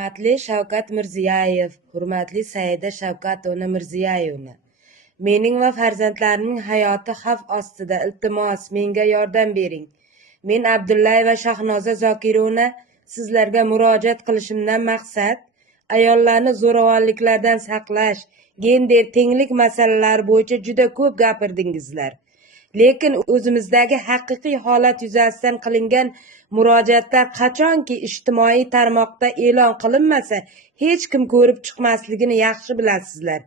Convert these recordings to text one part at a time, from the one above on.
Hurmatli Shavkat Mirziyoyev, hurmatli Saida Shavkatovna Mirziyoyevna, mening va farzandlarimning hayoti xavf ostida. Iltimos, menga yordam bering. Men Abdullayeva Shahnoza Zokirovna sizlarga murojaat qilishimdan maqsad ayollarni zo'ravonliklardan saqlash, gender tenglik masalalari bo'yicha juda ko'p gapirdingizlar. Lekin o'zimizdagi haqiqiy holat yuzasidan qilingan murojaatlar qachonki ijtimoiy tarmoqda e'lon qilinmasa, hech kim ko'rib chiqmasligini yaxshi bilasizlar.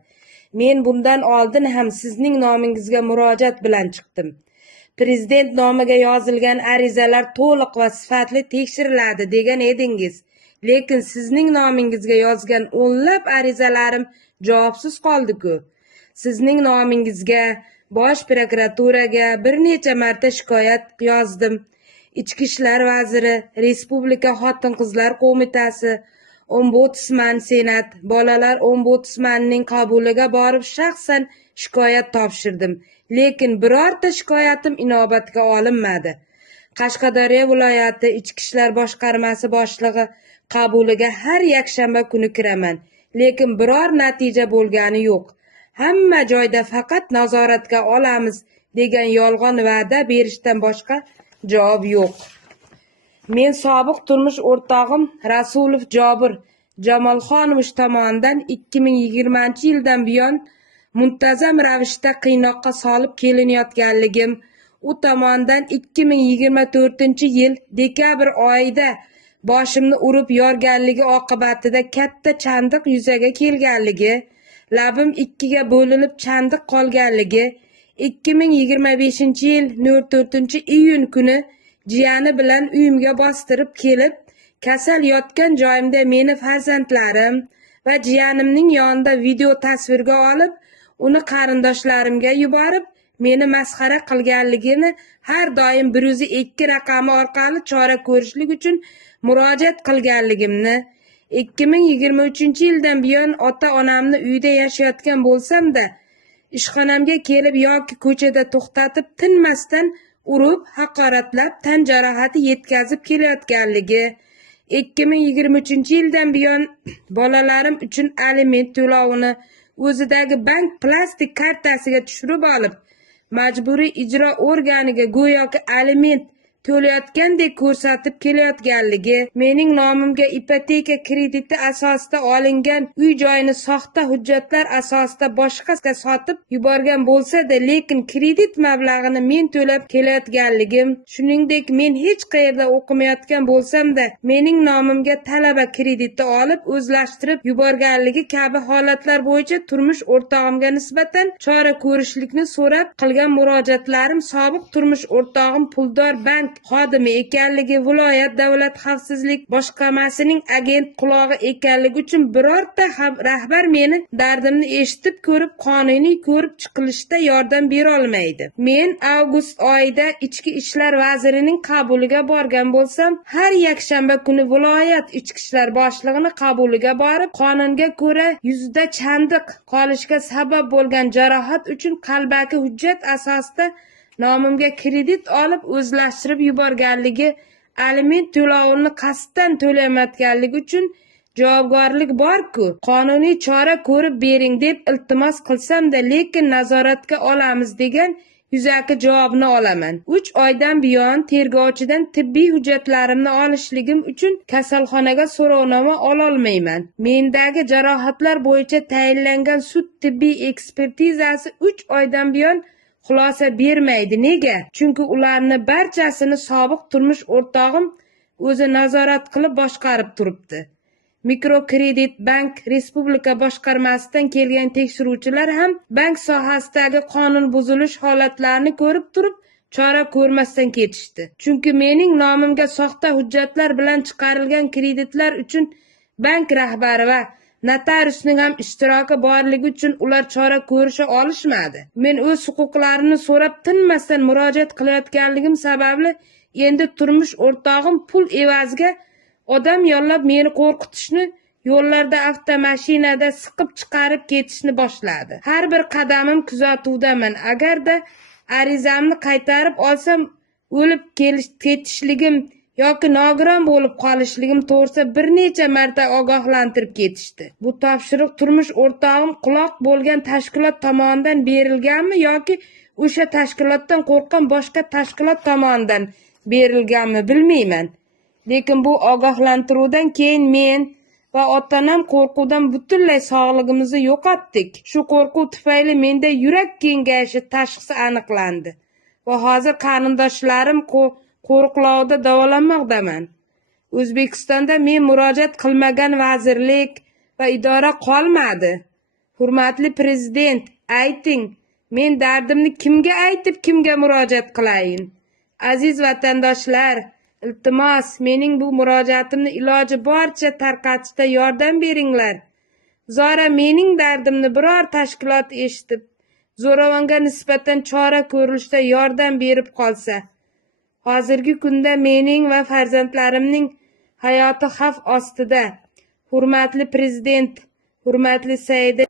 Men bundan oldin ham sizning nomingizga murojaat bilan chiqdim. Prezident nomiga yozilgan arizalar to'liq va sifatli tekshiriladi degan edingiz. Lekin sizning nomingizga yozgan o'nlab arizalarim javobsiz qoldi-ku. Sizning nomingizga Bosh prokuraturaga bir necha marta shikoyat yozdim. Ichki ishlar vaziri, Respublika Xotin-qizlar qo'mitasi, Ombudsman, Senat, Bolalar ombudsmanining qabuliga borib shaxsan shikoyat topshirdim. Lekin birorta shikoyatim inobatga olinmadi. Qashqadaryo viloyati Ichki ishlar boshqarmasi boshlig'i qabuliga har yakshanba kuni kiraman. Lekin biror natija bo'lgani yo'q. Hamma joyda faqat nazoratga olamiz degan yolg'on va'da berishdan boshqa javob yo'q. Men sobiq turmush o'rtog'im Rasulov Jobir Jamolxonovich tomonidan 2020-yildan buyon muntazam ravishda qiynoqqa solib kelinayotganligim, u tomonidan 2024-yil dekabr oyida boshimni urib yorganligi oqibatida katta chandiq yuzaga kelganligi, labim ikkiga bo'linib chandiq qolganligi, 2025-yil 4-iyun kuni jiyani bilan uyimga bostirib kelib, kasal yotgan joyimda meni farzandlarim va jiyanimning yonida video tasvirga olib, uni qarindoshlarimga yuborib, meni masxara qilganligini har doim 102 raqami orqali chora ko'rishlik uchun murojaat qilganligimni, 2023-yildan buyon ota-onamni uyda yashayotgan bo'lsam-da, ishxonamga kelib yoki ko'chada to'xtatib tinmasdan urib, haqoratlab, tan jarohati yetkazib kelayotganligi, 2023-yildan buyon bolalarim uchun aliment to'lovini o'zidagi bank plastik kartasiga tushirib olib, majburiy ijro organiga go'yoki aliment to'layotgandek ko'rsatib kelayotganligi, mening nomimga ipoteka krediti asosida olingan uy joyini soxta hujjatlar asosida boshqaga sotib yuborgan bo'lsa-da, lekin kredit mablag'ini men to'lab kelayotganligim, shuningdek men hech qayerda o'qimayotgan bo'lsam-da, mening nomimga talaba krediti olib o'zlashtirib yuborganligi kabi holatlar bo'yicha turmush o'rtog'imga nisbatan chora ko'rishlikni so'rab qilgan murojaatlarim sobiq turmush o'rtog'im puldor bank xodimi ekanligi, viloyat davlat xavfsizlik boshqarmasining agent qulog'i ekanligi uchun birorta rahbar meni dardimni eshitib ko'rib, qonuniy ko'rib chiqilishda yordam bera olmaydi. Men avgust oyida ichki ishlar vazirining qabuliga borgan bo'lsam, har yakshanba kuni viloyat ichki ishlar boshlig'ining qabuliga borib, qonunga ko'ra yuzida chandiq qolishiga sabab bo'lgan jarohat uchun qalbaki hujjat asosida nomimga kredit olib o'zlashtirib yuborganligi, aliment to'lovini qasddan to'lamayotganligi uchun javobgarlik bor-ku. Qonuniy chora ko'rib bering deb iltimos qilsam-da, lekin nazoratga olamiz degan yuzaki javobni olaman. 3 oydan buyon tergovchidan tibbiy hujjatlarimni olishligim uchun kasalxonaga so'rovnoma ololmayman. Mendagi jarohatlar bo'yicha tayinlangan sud tibbiy ekspertizasi 3 oydan buyon xulosa bermaydi. Nega? Chunki ularni barchasini sobiq turmush o'rtog'im o'zi nazorat qilib boshqarib turibdi. Mikrokredit bank respublika boshqarmasidan kelgan tekshiruvchilar ham bank sohasidagi qonun buzilish holatlarini ko'rib turib, chora ko'rmasdan ketishdi. Chunki mening nomimga soxta hujjatlar bilan chiqarilgan kreditlar uchun bank rahbari va notariusning ham ishtiroki borligi uchun ular chora ko'risha olishmadi. Men o'z huquqlarimni so'rab tinmasdan murojaat qilayotganligim sababli endi turmush o'rtog'im pul evaziga odam yollab meni qo'rqitishni, yo'llarda avtomashinada siqib chiqarib ketishni boshladi. Har bir qadamim kuzatuvdaman. Agarda arizamni qaytarib olsam, o'lib ketishligim yoki nogiron bo'lib qolishligim to'g'risida bir necha marta ogohlantirib ketishdi. Bu topshiriq turmush o'rtog'im quloq bo'lgan tashkilot tomonidan berilganmi yoki o'sha tashkilotdan qo'rqqan boshqa tashkilot tomonidan berilganmi bilmayman. Lekin bu ogohlantiruvdan keyin men va ota-onam qo'rquvdan butunlay sog'lig'imizni yo'qotdik. Shu qo'rquv tufayli menda yurak kengayishi tashxisi aniqlandi va hozir qarindoshlarim qo'riqlovda davolanmoqdaman. O'zbekistonda men murojaat qilmagan vazirlik va idora qolmadi. Hurmatli prezident, ayting, men dardimni kimga aytib, kimga murojaat qilayin? Aziz vatandoshlar, iltimos, mening bu murojaatimni iloji boricha tarqatishda yordam beringlar. Zora mening dardimni biror tashkilot eshitib, zo'ravonga nisbatan chora ko'rilishda yordam berib qolsa, hozirgi kunda mening va farzandlarimning hayoti xavf ostida. Hurmatli prezident, hurmatli Saida